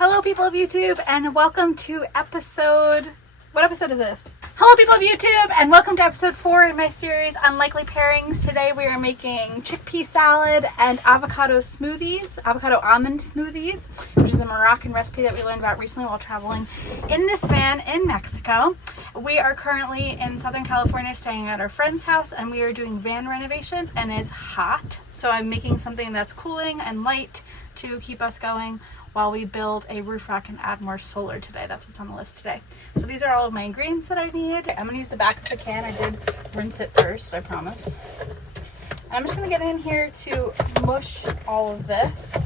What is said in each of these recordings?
Hello people of YouTube and welcome to what episode is this? Hello people of YouTube and welcome to episode 4 in my series Unlikely Pairings. Today we are making chickpea salad and avocado almond smoothies, which is a Moroccan recipe that we learned about recently while traveling in this van in Mexico. We are currently in Southern California staying at our friend's house and we are doing van renovations and it's hot. So I'm making something that's cooling and light to keep us going while we build a roof rack and add more solar today. That's what's on the list today. So these are all of my ingredients that I need. I'm gonna use the back of the can. I did rinse it first, I promise. And I'm just gonna get in here to mush all of this.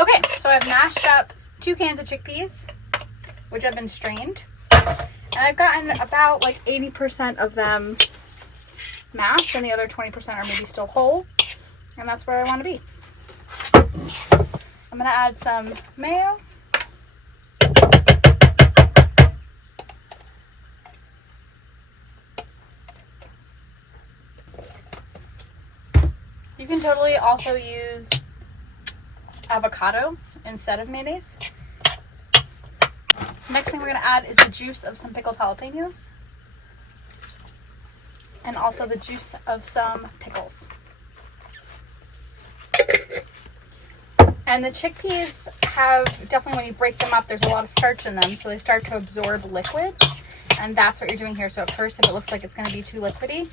Okay, so I've mashed up 2 cans of chickpeas, which have been strained. And I've gotten about like 80% of them mashed and the other 20% are maybe still whole. And that's where I wanna be. I'm going to add some mayo. You can totally also use avocado instead of mayonnaise. Next thing we're going to add is the juice of some pickled jalapenos and also the juice of some pickles. And the chickpeas have, definitely when you break them up, there's a lot of starch in them, so they start to absorb liquids, and that's what you're doing here. So at first, if it looks like it's going to be too liquidy,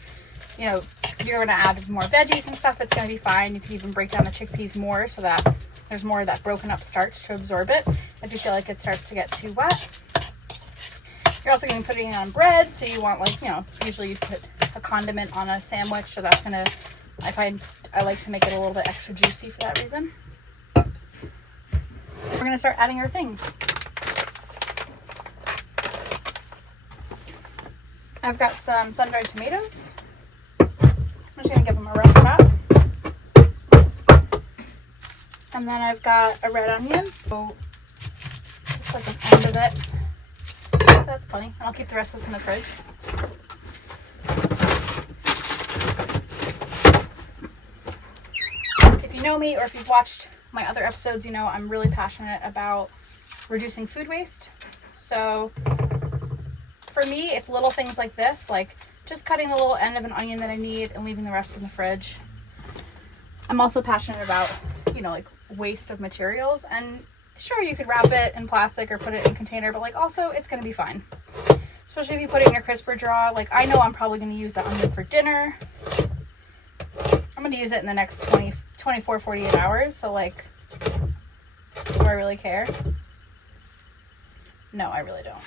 you know, you're going to add more veggies and stuff, it's going to be fine. You can even break down the chickpeas more so that there's more of that broken up starch to absorb it if you feel like it starts to get too wet. You're also going to be putting it on bread, so you want, like, you know, usually you put a condiment on a sandwich, so that's going to, I like to make it a little bit extra juicy for that reason. We're going to start adding our things. I've got some sun-dried tomatoes. I'm just going to give them a rough chop. And then I've got a red onion. So just like an end of it. That's plenty. And I'll keep the rest of this in the fridge. If you know me or if you've watched my other episodes, you know I'm really passionate about reducing food waste. So for me, it's little things like this, like just cutting the little end of an onion that I need and leaving the rest in the fridge. I'm also passionate about, you know, like waste of materials, and sure, you could wrap it in plastic or put it in a container, but like also it's going to be fine. Especially if you put it in your crisper jar. Like I know I'm probably going to use that onion for dinner. I'm going to use it in the next 24, 48 hours. So like, do I really care? No, I really don't.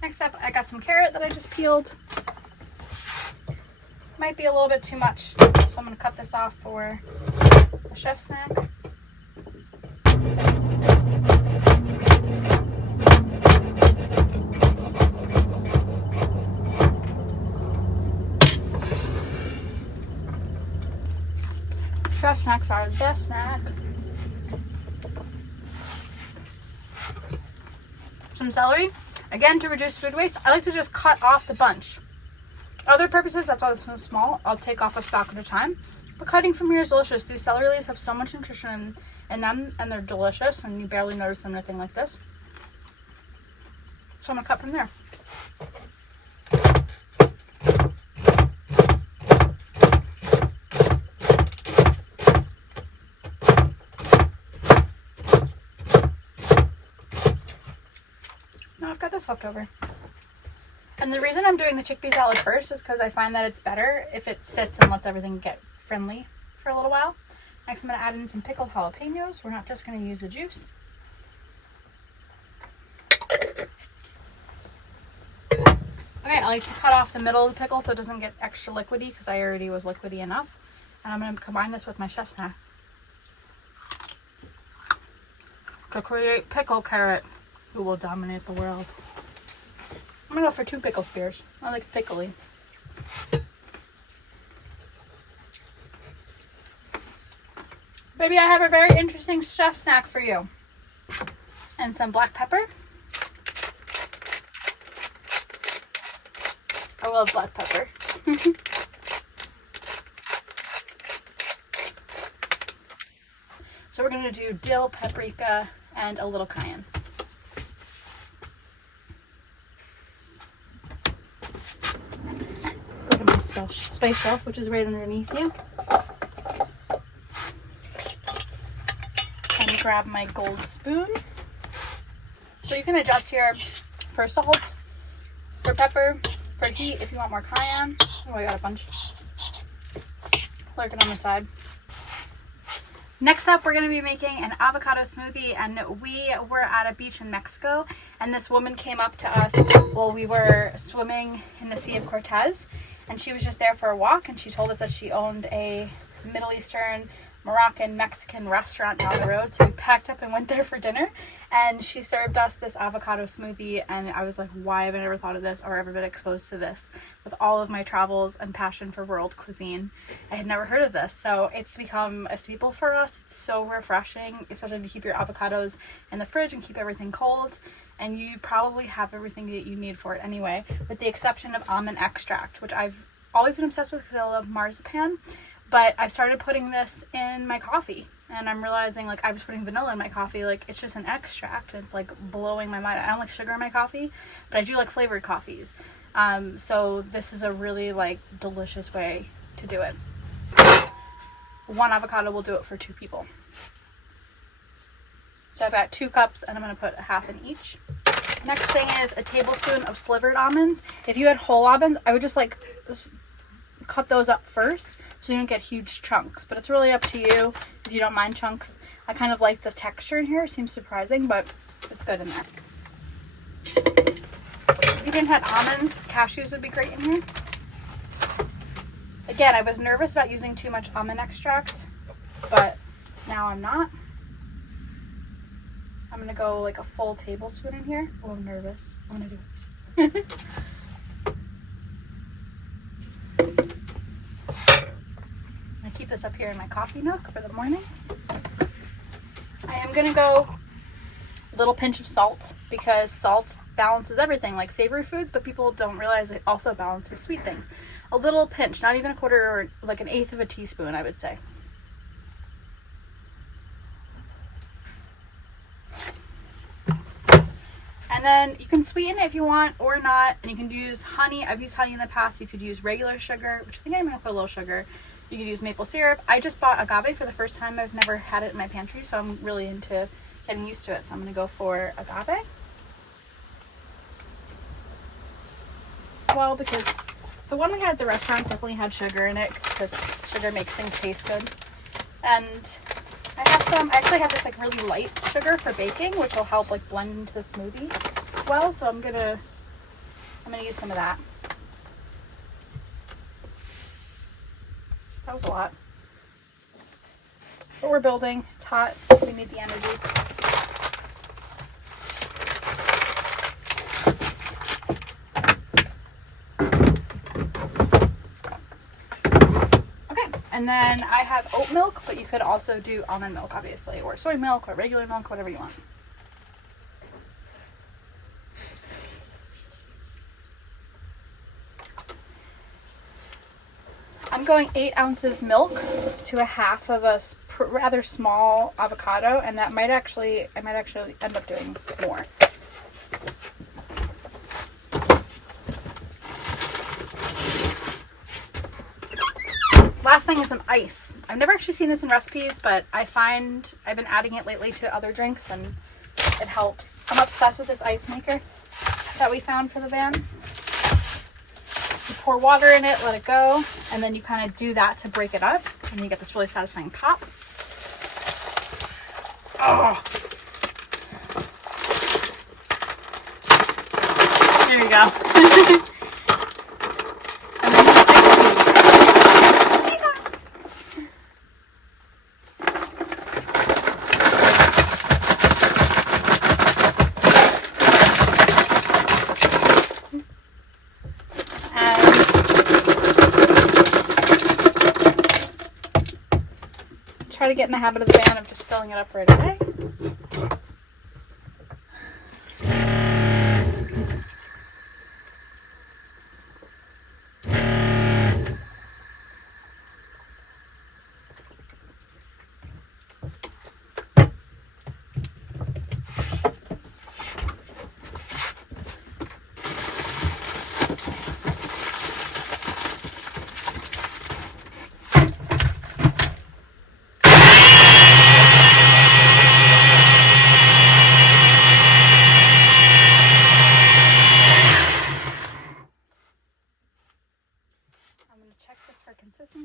Next up, I got some carrot that I just peeled. Might be a little bit too much, so I'm going to cut this off for a chef snack. Chef snacks are the best snack. Some celery. Again, to reduce food waste, I like to just cut off the bunch. Other purposes, that's why this one's small. I'll take off a stalk at a time. But cutting from here is delicious. These celery leaves have so much nutrition in them, and they're delicious, and you barely notice them, anything like this. So I'm going to cut from there. Now I've got this left over. And the reason I'm doing the chickpea salad first is because I find that it's better if it sits and lets everything get friendly for a little while. Next I'm going to add in some pickled jalapenos. We're not just going to use the juice. Okay, I like to cut off the middle of the pickle so it doesn't get extra liquidy because I already was liquidy enough. And I'm going to combine this with my chef snack to create pickle carrot, who will dominate the world. I'm going to go for 2 pickle spears. I like pickly. Baby, I have a very interesting chef snack for you. And some black pepper. I love black pepper. So we're going to do dill, paprika, and a little cayenne. Go to my spice shelf, which is right underneath you. And grab my gold spoon. So you can adjust here for salt, for pepper, for heat if you want more cayenne. Oh, I got a bunch lurking on the side. Next up, we're going to be making an avocado smoothie, and we were at a beach in Mexico, and this woman came up to us while we were swimming in the Sea of Cortez, and she was just there for a walk, and she told us that she owned a Middle Eastern, Moroccan, Mexican restaurant down the road. So we packed up and went there for dinner, and she served us this avocado smoothie, and I was like, why have I never thought of this or ever been exposed to this? With all of my travels and passion for world cuisine, I had never heard of this. So it's become a staple for us. It's so refreshing, especially if you keep your avocados in the fridge and keep everything cold, and you probably have everything that you need for it anyway, with the exception of almond extract, which I've always been obsessed with because I love marzipan. But I've started putting this in my coffee, and I'm realizing, like, I was putting vanilla in my coffee, like, it's just an extract, and it's, like, blowing my mind. I don't like sugar in my coffee, but I do like flavored coffees. So this is a really, like, delicious way to do it. One avocado will do it for 2 people. So I've got 2 cups, and I'm going to put a half in each. Next thing is a tablespoon of slivered almonds. If you had whole almonds, I would just cut those up first so you don't get huge chunks, but it's really up to you if you don't mind chunks. I kind of like the texture in here. It seems surprising, but it's good in there. If you didn't have almonds, cashews would be great in here. Again, I was nervous about using too much almond extract, but now I'm not. I'm gonna go like a full tablespoon in here. Oh, I'm nervous. I'm gonna do it. I keep this up here in my coffee nook for the mornings. I am going to go a little pinch of salt, because salt balances everything, like savory foods, but people don't realize it also balances sweet things. A little pinch, not even a quarter or like 1/8 of a teaspoon, I would say. And then you can sweeten it if you want or not, and you can use honey. I've used honey in the past. You could use regular sugar, which I think I'm going to put a little sugar. You could use maple syrup. I just bought agave for the first time. I've never had it in my pantry, so I'm really into getting used to it. So I'm going to go for agave. Well, because the one we had at the restaurant definitely had sugar in it, because sugar makes things taste good. And I actually have this like really light sugar for baking, which will help like blend into the smoothie well. So I'm gonna use some of that. That was a lot. But we're building. It's hot. We need the energy. Okay, and then I have oat milk, but you could also do almond milk, obviously, or soy milk, or regular milk, whatever you want. I'm going 8 ounces milk to a half of a rather small avocado, and that I might actually end up doing more. Last thing is some ice. I've never actually seen this in recipes, but I find I've been adding it lately to other drinks, and it helps. I'm obsessed with this ice maker that we found for the van. You pour water in it, let it go, and then you kind of do that to break it up, and you get this really satisfying pop. Oh. There you go. And then you try to get in the habit of the van of just filling it up right away.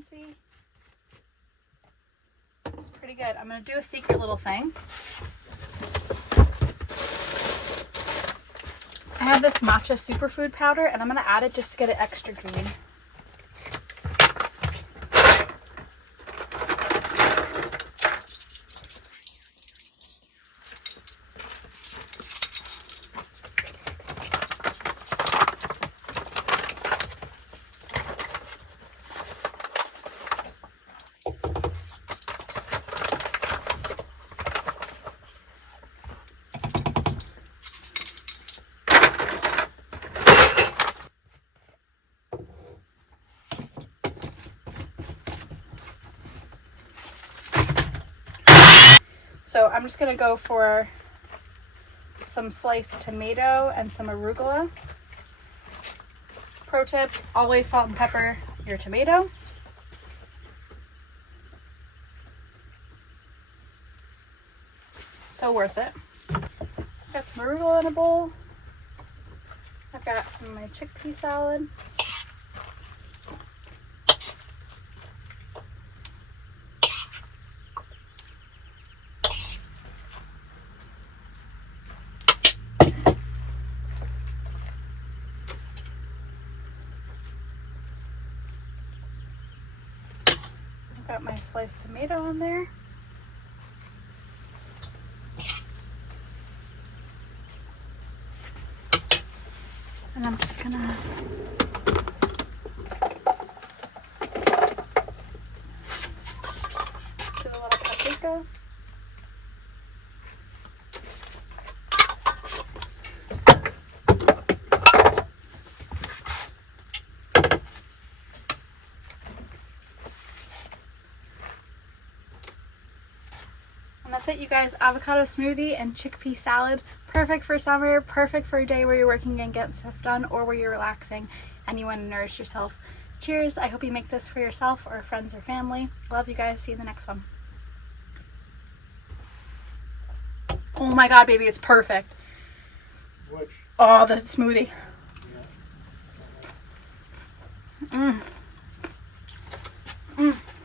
consistency. It's pretty good. I'm going to do a secret little thing. I have this matcha superfood powder, and I'm going to add it just to get it extra green. So I'm just going to go for some sliced tomato and some arugula. Pro tip, always salt and pepper your tomato. So worth it. Got some arugula in a bowl. I've got some of my chickpea salad. Got my sliced tomato on there. And I'm just gonna do a little paprika. That's it, you guys. Avocado smoothie and chickpea salad. Perfect for summer, perfect for a day where you're working and getting stuff done, or where you're relaxing and you want to nourish yourself. Cheers. I hope you make this for yourself or friends or family. Love you guys. See you in the next one. Oh my god, baby, it's perfect. Which? Oh, the smoothie. Yeah.